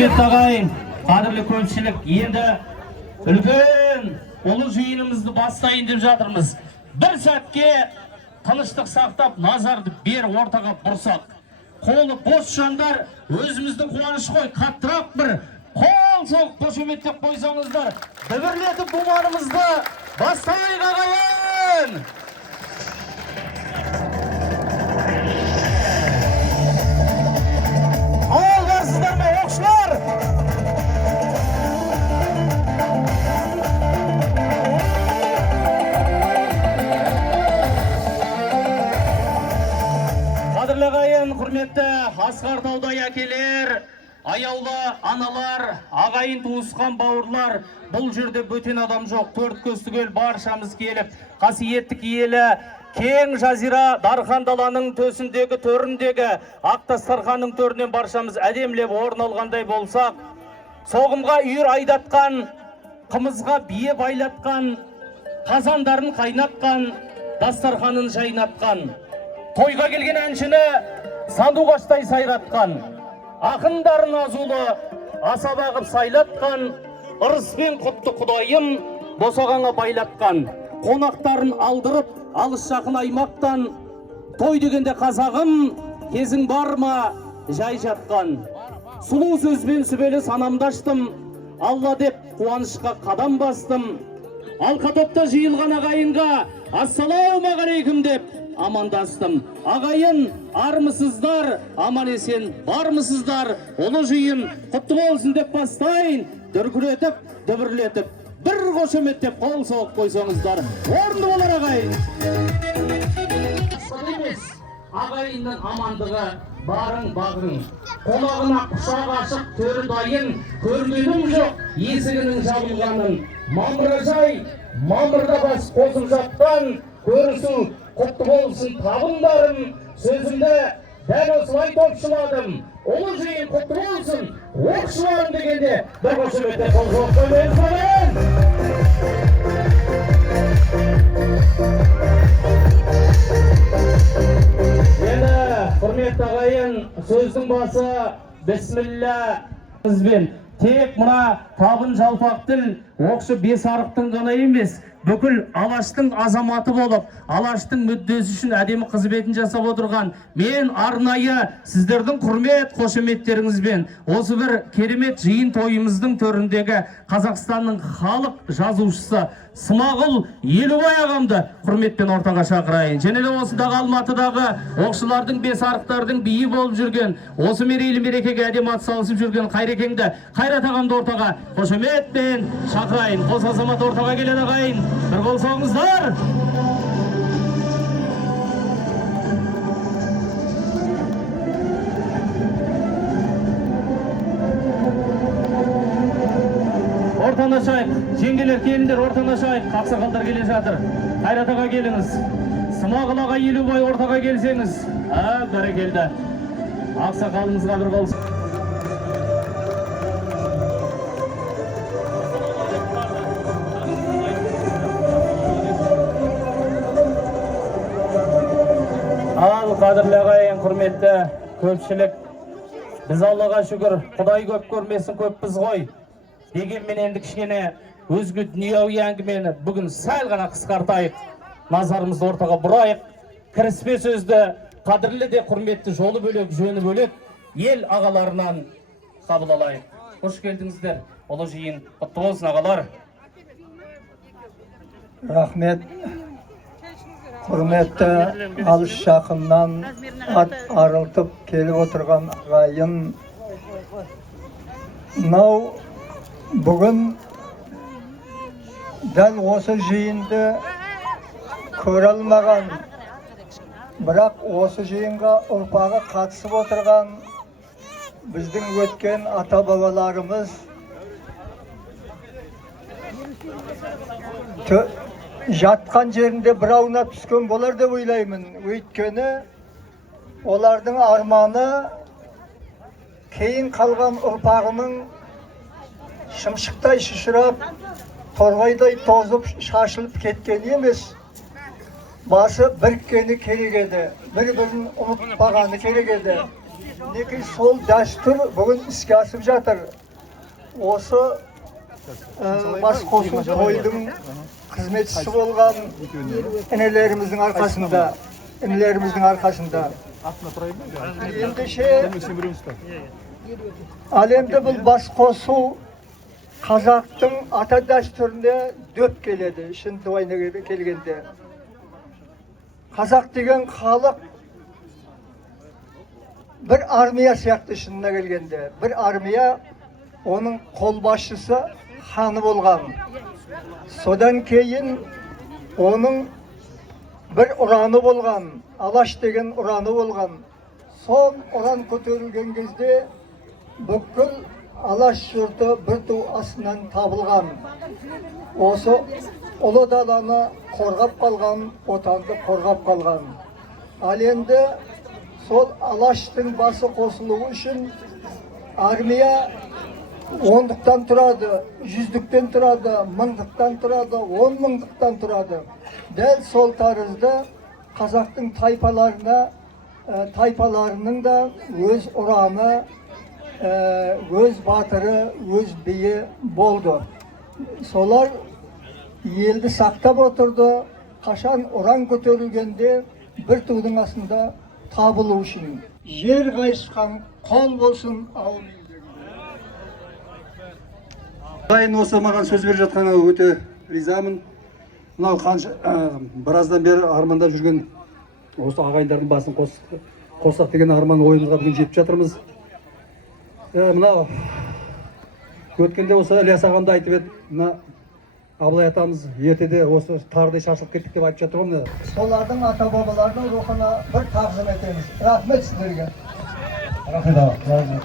Құрметті ағайын, қадірлі көпшілік, енді үлкен ұлы жиынымызды бастайын деп жатырмыз. Бір сәтке тыныштық сақтап, назарды бер ортаға бұрсақ. Қолы бос жандар, өзіміздің қуаныш қой, қаттырақ бір қол соғып қошеметтеп қойсаңыздар, дүбірлетіп думанымызды бастайық ағайын! Ал барсыздар ма, оқшылар! Қадірлі ағайын, құрметті Асқар Таудай әкелер, аяулы аналар, ағайын туысқан бауырлар, бұл жерде бөтен адам жоқ, төрт көз түгел баршамыз келіп, қасиетті киелі кең жазира Дархан даланың төсіндегі төріндегі ақ дастарханның төрінен баршамыз әдемілеп орын алғандай болсақ, соғымға үйір айдатқан, қымызға бие байлатқан, қазандарын қайнатқан, дастарханын жайнатқан, тойға келген әншіні сандуғаштай сайратқан, ақындарын азулы аса бағып сайлатқан, ырыспен құтты құдайым босағаңа байлатқан, қонақтарын алдырып алыс жақын аймақтан, той дегенде қазағым кезің бар ма жай жатқан. Сұлу сөзбен сүбелі санамды аштым, Алла деп қуанышқа қадам бастым. Алқа топта жиылған ағайынға ассалаумағалейкум деп амандастым. Ағайын, армысыздар, аман есен бармысыздар, ұлы жиын құтты болсын деп бастайын, дүркіретіп, дүбірлетіп, бір қошеметтеп қол соғып қойсаңыздар, орынды болар ағайын. Ағайынның амандығы барың бағың, қонағына құшақ ашық төрі дайын, көргенім жоқ есігінің жабылғанын. Мамыражай, мамырда бас қосып жатқан, көрісу құтты болсын табындарым, сөзімді дәл осылай топшыладым. Ұлы жиын құтты болсын, оқшыларым дегенде бір қошеметте қол соғып қоймаңыз. Енді құрметті ағайын, сөздің басы бісміллә бізбен. Тек мұна табын жалпақ тіл, оқшы бес арықтың ғана емес, бүкіл Алаштың азаматы болып, Алаштың мүддесі үшін әдемі қызметін жасап отырған мен арнайы сіздердің құрмет қошеметтеріңізбен осы бір керемет жиын тойымыздың төріндегі Қазақстанның халық жазушысы Смағұл Елубай ағамды құрметпен ортаға шақырайын. Және де осыдағы Алматыдағы оқшылардың бес арықтардың биі болып жүрген, осы мерейлі мерекеге әдемі атсалысып жүрген Қайрекеңді, Қайрат ағамды ортаға қошеметпен шақырайын. Қос азамат ортаға келеді ағайын. Бір қол соғыңыздар. Ортаны ашайық. Жеңгелер, келіндер ортаны ашайық. Ақсақалдар келе жатыр. Қайрат аға келіңіз. Смағұл аға Елубай ортаға келсеңіз. Бәрекелді. Ақсақалымызға бір қол. Ал қадірлі ағайын, құрметті көпшілік, біз Аллаға шүкір, Құдай көп көрмесін, көппіз ғой. Дегенмен енді кішкене өзге дүнияуи әңгімені бүгін сәл ғана қысқартайық, назарымызды ортаға бұрайық. Кіріспе сөзді қадірлі де құрметті жолы бөлек, жөні бөлек ел ағаларынан қабыл алайық. Қош келдіңіздер, ұлы жиын құтты болсын ағалар. Рахмет. Құрметті алыс жақыннан арылтып келіп отырған ағайын. Мынау бүгін дәл осы жиынды көре алмаған, бірақ осы жиынға ұрпағы қатысып отырған біздің өткен ата-бабаларымыз жатқан жерінде бірауына түскен болар деп ойлаймын. Өйткені олардың арманы кейін қалған ұрпағының шымшықтай шышырап, торғайдай тозып, шашылып кеткені емес, басы біріккені керек еді, бір-бірін ұмытпағаны керек еді. мінекей сол дәстүр бүгін іске асып жатыр. Осы бас қосу тойдың қызметшісі болған інілеріміздің арқасында. Ендеше әлемде бұл бас қосу қазақтың ата дәстүріне дөп келеді, шын дуайына келгенде. Қазақ деген халық бір армия сияқты шынына келгенде. Бір армия, оның қолбасшысы ханы болған. Содан кейін оның бір ұраны болған, Алаш деген ұраны болған. Сол ұран көтерілген кезде бүкіл Алаш жұрты бір ту астынан табылған. Осы ұлы даланы қорғап қалған, отанды қорғап қалған. Ал енді сол Алаштың басы қосылуы үшін армия 10-дықтан тұрады, 100-діктен тұрады, 1000-дықтан тұрады, 10 мыңдықтан тұрады. Дәл сол тәрізді қазақтың тайпаларының да өз ұраны, өз батыры, өз биі болды. Солар елді сақтап отырды, қашан ұран көтерілгенде бір тудың астында табылу үшін. Жер қайысқан қол болсын ауыл. Осы маған сөз беріп жатқанға өте ризамын. Мынау біраздан бері армандап жүрген осы ағайындардың басын қоссақ деген арман ойымызға бүгін жетіп жатырмыз. Мынау өткенде осы Ілияс ағамда айтып еді, мына Абылай атамыз ертеде осы тардай шашылып кеттік деп айтып жатыр ғой. Солардың ата-бабалардың рухына бір тағзым етеміз. Рахмет сіздерге. Рахмет.